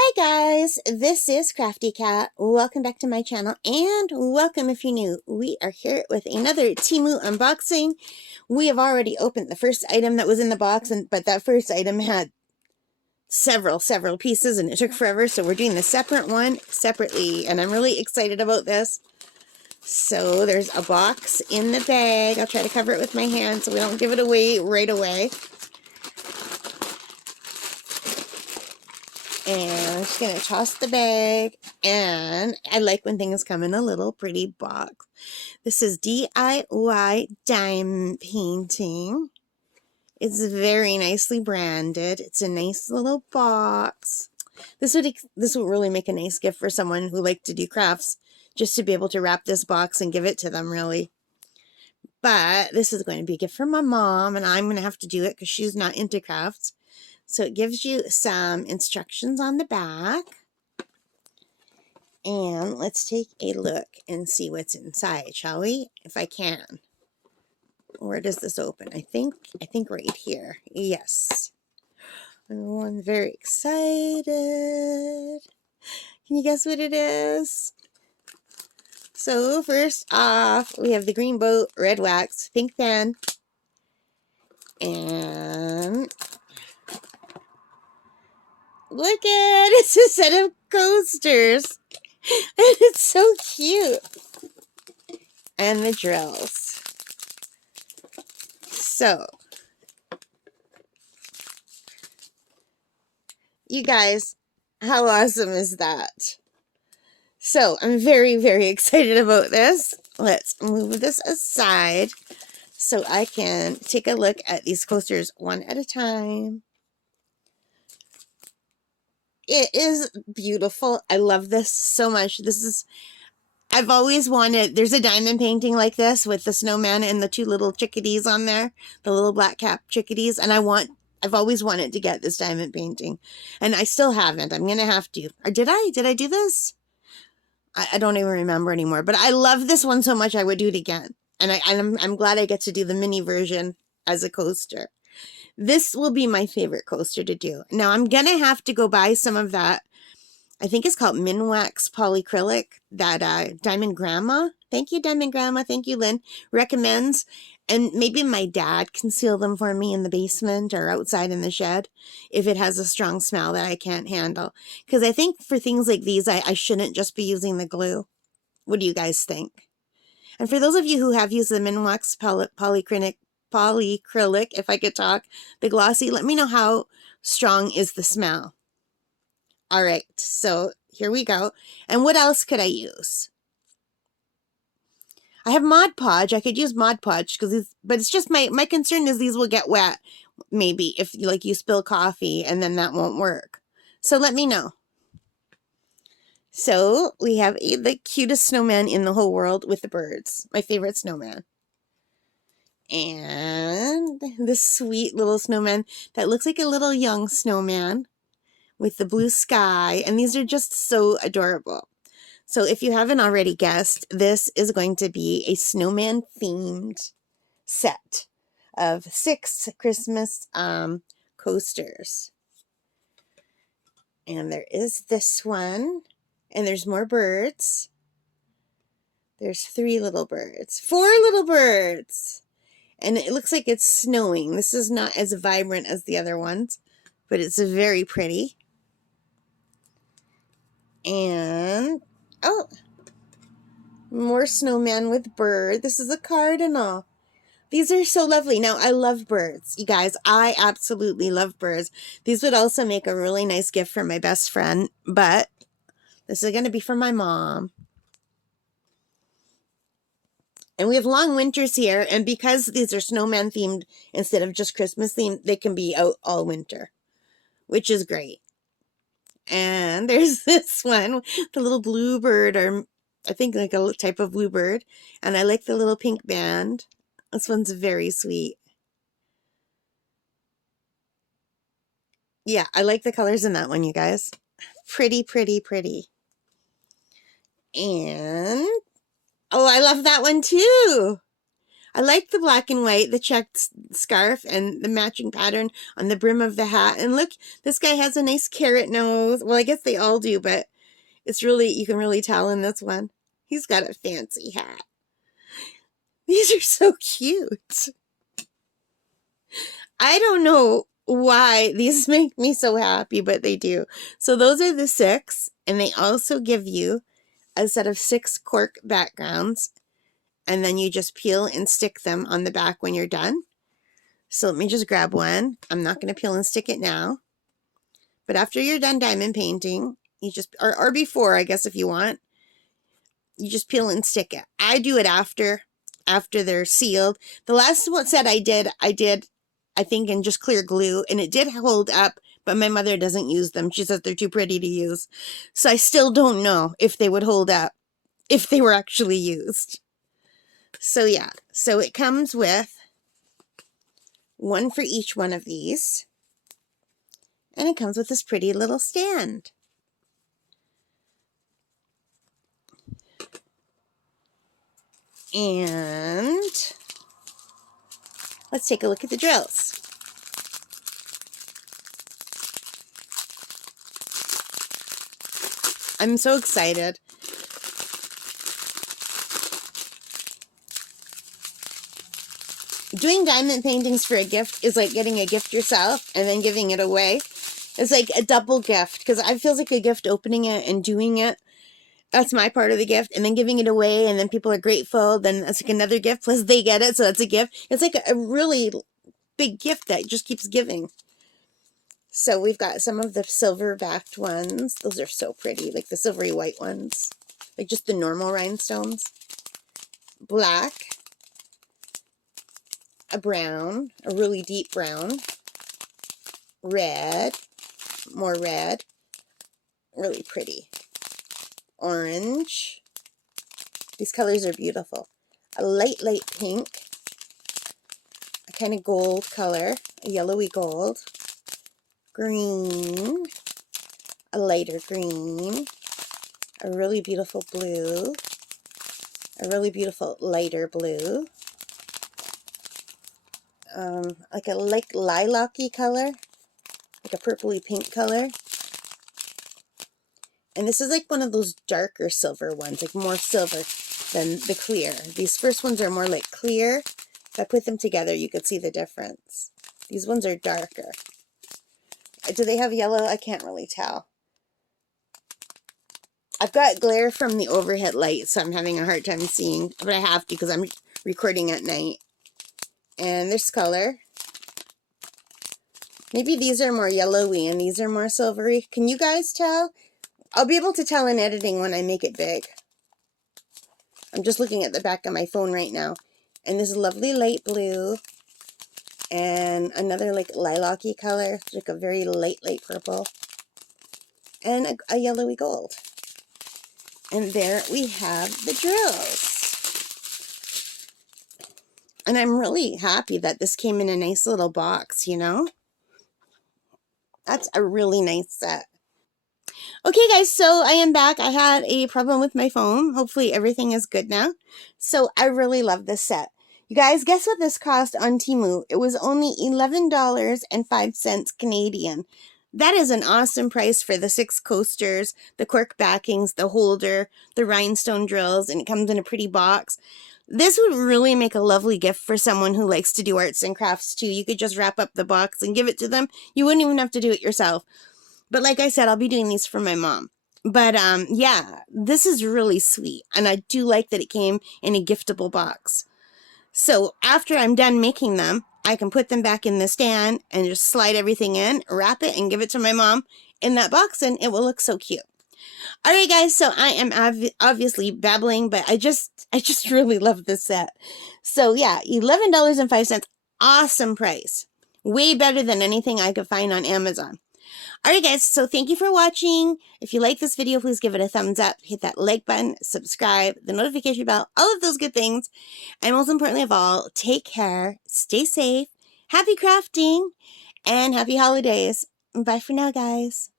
Hi guys, this is Crafty Cat. Welcome back to my channel and welcome if you're new. We are here with another Temu unboxing. We have already opened the first item that was in the box, but that first item had several pieces and it took forever, so we're doing the separate one separately and I'm really excited about this. So there's a box in the bag. I'll try to cover it with my hand so we don't give it away right away. And I'm just going to toss the bag, and I like when things come in a little pretty box. This is DIY diamond painting. It's very nicely branded. It's a nice little box. This would really make a nice gift for someone who likes to do crafts, just to be able to wrap this box and give it to them, really. But this is going to be a gift for my mom, and I'm going to have to do it because she's not into crafts. So it gives you some instructions on the back. And let's take a look and see what's inside, shall we? If I can. Where does this open? I think right here. Yes. I'm very excited. Can you guess what it is? So first off, we have the green boat, red wax, pink pen, and look at it, it's a set of coasters. And it's so cute. And the drills. So, you guys, how awesome is that? So, I'm very excited about this. Let's move this aside so I can take a look at these coasters one at a time. It is beautiful. I love this so much. I've always wanted, there's a diamond painting like this with the snowman and the two little chickadees on there, the little black cap chickadees, and I've always wanted to get this diamond painting, and I still haven't. I'm going to have to. Or did I do this? I don't even remember anymore, but I love this one so much I would do it again, and I'm glad I get to do the mini version as a coaster. This will be my favorite coaster to do. Now, I'm going to have to go buy some of that. I think it's called Minwax Polyacrylic that Diamond Grandma, thank you Diamond Grandma, thank you Lynn, recommends. And maybe my dad can seal them for me in the basement or outside in the shed if it has a strong smell that I can't handle. Because I think for things like these, I shouldn't just be using the glue. What do you guys think? And for those of you who have used the Minwax Polyacrylic, if I could talk, the glossy, let me know how strong is the smell. All right, so here we go. And what else could I use? I have Mod Podge. I could use Mod Podge but it's just my concern is these will get wet, maybe if like you spill coffee, and then that won't work. So let me know. So we have the cutest snowman in the whole world with the birds. My favorite snowman. And this sweet little snowman that looks like a little young snowman with the blue sky, and these are just so adorable. So if you haven't already guessed, this is going to be a snowman themed set of 6 Christmas coasters. And there is this one, and there's more birds. There's 3 little birds, 4 little birds, and it looks like it's snowing. This is not as vibrant as the other ones, but it's very pretty. And, oh, more snowman with bird. This is a cardinal. These are so lovely. Now, I love birds. You guys, I absolutely love birds. These would also make a really nice gift for my best friend, but this is going to be for my mom. And we have long winters here, and because these are snowman themed instead of just Christmas themed, they can be out all winter, which is great. And there's this one, the little bluebird, or I think like a type of bluebird. And I like the little pink band. This one's very sweet. Yeah, I like the colors in that one, you guys. Pretty. And, oh, I love that one too. I like the black and white, the checked scarf, and the matching pattern on the brim of the hat. And look, this guy has a nice carrot nose. Well, I guess they all do, but it's really, you can really tell in this one. He's got a fancy hat. These are so cute. I don't know why these make me so happy, but they do. So those are the 6, and they also give you a set of 6 cork backgrounds, and then you just peel and stick them on the back when you're done. So let me just grab one. I'm not going to peel and stick it now, but after you're done diamond painting, you just, or before, I guess, if you want, you just peel and stick it. I do it after they're sealed. The last one set I did, I think, in just clear glue, and it did hold up, but my mother doesn't use them. She says they're too pretty to use. So I still don't know if they would hold up if they were actually used. So yeah, so it comes with one for each one of these, and it comes with this pretty little stand. And let's take a look at the drills. I'm so excited. Doing diamond paintings for a gift is like getting a gift yourself and then giving it away. It's like a double gift, because it feels like a gift opening it and doing it. That's my part of the gift, and then giving it away, and then people are grateful. Then that's like another gift, plus they get it, so that's a gift. It's like a really big gift that just keeps giving. So we've got some of the silver-backed ones. Those are so pretty, like the silvery white ones, like just the normal rhinestones. Black, a brown, a really deep brown, red, more red, really pretty, orange. These colors are beautiful. A light pink, a kind of gold color, a yellowy gold, green, a lighter green, a really beautiful blue, a really beautiful lighter blue, like a lilac-y color, like a purpley pink color. And this is like one of those darker silver ones, like more silver than the clear. These first ones are more like clear. If I put them together, you could see the difference. These ones are darker. Do they have yellow? I can't really tell. I've got glare from the overhead light, so I'm having a hard time seeing, but I have to because I'm recording at night. And this color. Maybe these are more yellowy and these are more silvery. Can you guys tell? I'll be able to tell in editing when I make it big. I'm just looking at the back of my phone right now. And this lovely light blue. And another like lilac-y color. Like a very light purple. And a yellowy gold. And there we have the drills. And I'm really happy that this came in a nice little box, you know? That's a really nice set. Okay, guys, so I am back. I had a problem with my phone. Hopefully everything is good now. So I really love this set. You guys, guess what this cost on Temu? It was only $11.05 Canadian. That is an awesome price for the 6 coasters, the cork backings, the holder, the rhinestone drills, and it comes in a pretty box. This would really make a lovely gift for someone who likes to do arts and crafts too. You could just wrap up the box and give it to them. You wouldn't even have to do it yourself. But like I said, I'll be doing these for my mom. But yeah, this is really sweet. And I do like that it came in a giftable box. So after I'm done making them, I can put them back in the stand and just slide everything in, wrap it, and give it to my mom in that box, and it will look so cute. All right, guys, so I am obviously babbling, but I just really love this set. So yeah, $11.05, awesome price. Way better than anything I could find on Amazon. Alright guys, so thank you for watching. If you like this video, please give it a thumbs up, hit that like button, subscribe, the notification bell, all of those good things. And most importantly of all, take care, stay safe, happy crafting, and happy holidays. Bye for now, guys.